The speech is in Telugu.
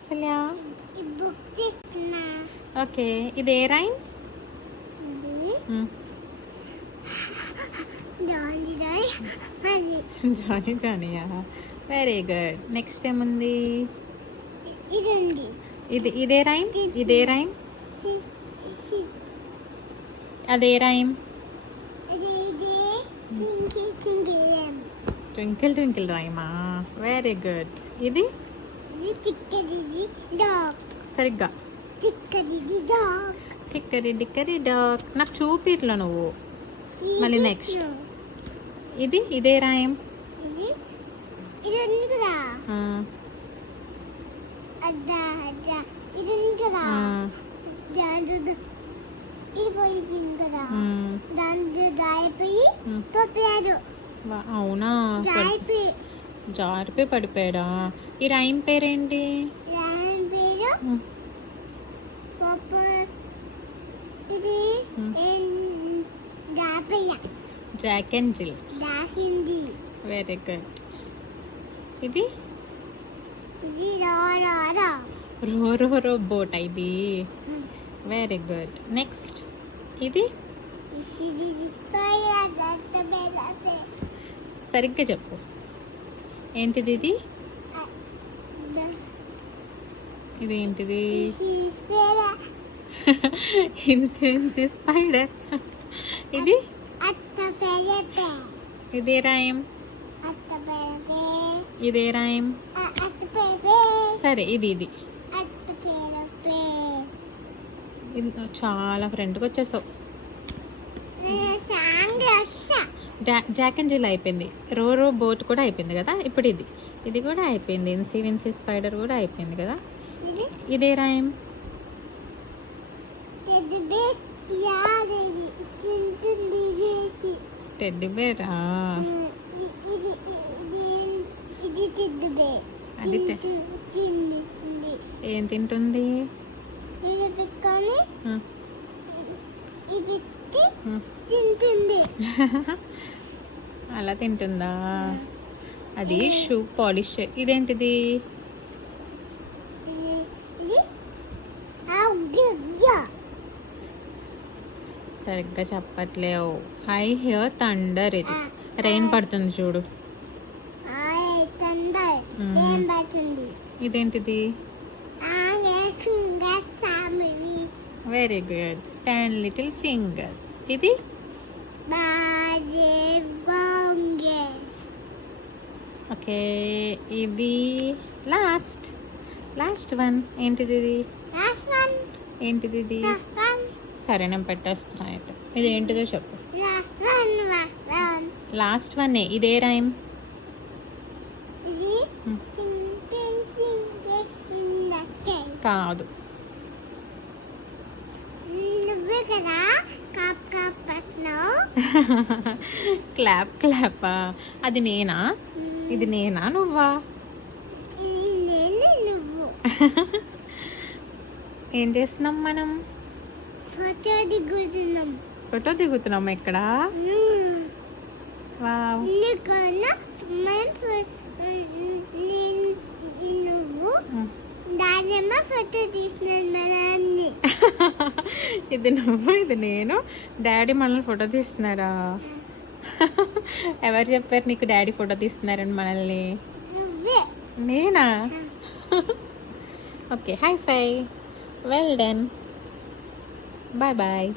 వాత్సల్య? ఈ బుక్ చేస్తున్నా. ఓకే, ఇది ఏ రైమ్? జానీ జానీ అని. జానీ జానీయా, వెరీ గుడ్. నెక్స్ట్ ఏముంది? ఇది ఉంది. ఇదే రైమ్? ఇదే రైమ్? అదే రైమ్? ఇది ఇది Sinki సింగిలం. Twinkle twinkle రైమా, very good. ఇది ఇది టిక్కది డాగ్. సరిగ్గా. టిక్కది డాగ్. టిక్కరి డిక్కరి డాగ్. నాకు చూపిట్లా నువ్వు. మళ్ళీ నెక్స్ట్ ఇదే రైమ్? ఇది ఇది ఉంది కదా. ఆ, అద్దా అద్దా ఇది ఉంది కదా. దాంట్లో ఇది పోయిపోయింది కదా. దాంట్లో దాయిపోయి పప్పాడు. అవునా? దాయిపోయి జారిపోయి పడిపోయాడా? ఈ రైమ్ పేరేంటి? దాని పేరు పప్ప. ఇది దాపయ్య. Jack and Jill. దాహింది. Very good. ఇది ఇది రా రో రో రో బోట్ ఇది. Very good. నెక్స్ట్ ఇది సరిగ్గా చెప్పు. ఏంటిది ఇది? ఇదేంటిది? ఇన్సెన్సీ స్పైడర్. ఇది ఇదే రైమ్? ఇదే రైమ్? సరే, ఇది చాలా ఫ్రెండ్కి వచ్చేసావు. జాక్ అండ్ జిల్ అయిపోయింది. రో రో బోట్ కూడా అయిపోయింది కదా. ఇప్పుడు ఇది కూడా అయిపోయింది. ఇన్సీ స్పైడర్ కూడా అయిపోయింది కదా. ఇదే రైమ్? టెడ్డీ బేరా? అది ఏం తింటుంది? అలా తింటుందా? అది షూ పాలిష్. ఇదేంటిది? సరిగ్గా చెప్పట్లేవు. I hear thunder. ఇది రెయిన్ పడుతుంది చూడు. ఇదేంటిది? Very good. 10 little fingers. ఇది ఓకే. ఇది లాస్ట్ వన్. ఏంటిది ఇది? ఏంటిది ఇది? సరే, నేను పెట్టేస్తున్నా అయితే. ఇది ఏంటిదో చెప్పు. Last one. ఇదే రైమ్? కాదు. క్లాప్ క్లాపా? అది నేనా? ఇది నేనా నువ్వా? ఏం చేస్తున్నాం మనం? ఫోటో దిగుతున్నాం. ఎక్కడ? వావ్. ఇది నువ్వు, ఇది నేను. డాడీ మనల్ని ఫోటో తీస్తున్నాడా? ఎవరు చెప్పారు నీకు డాడీ ఫోటో తీస్తున్నారని మనల్ని? నేనా? Okay, high five. Well done. Bye bye.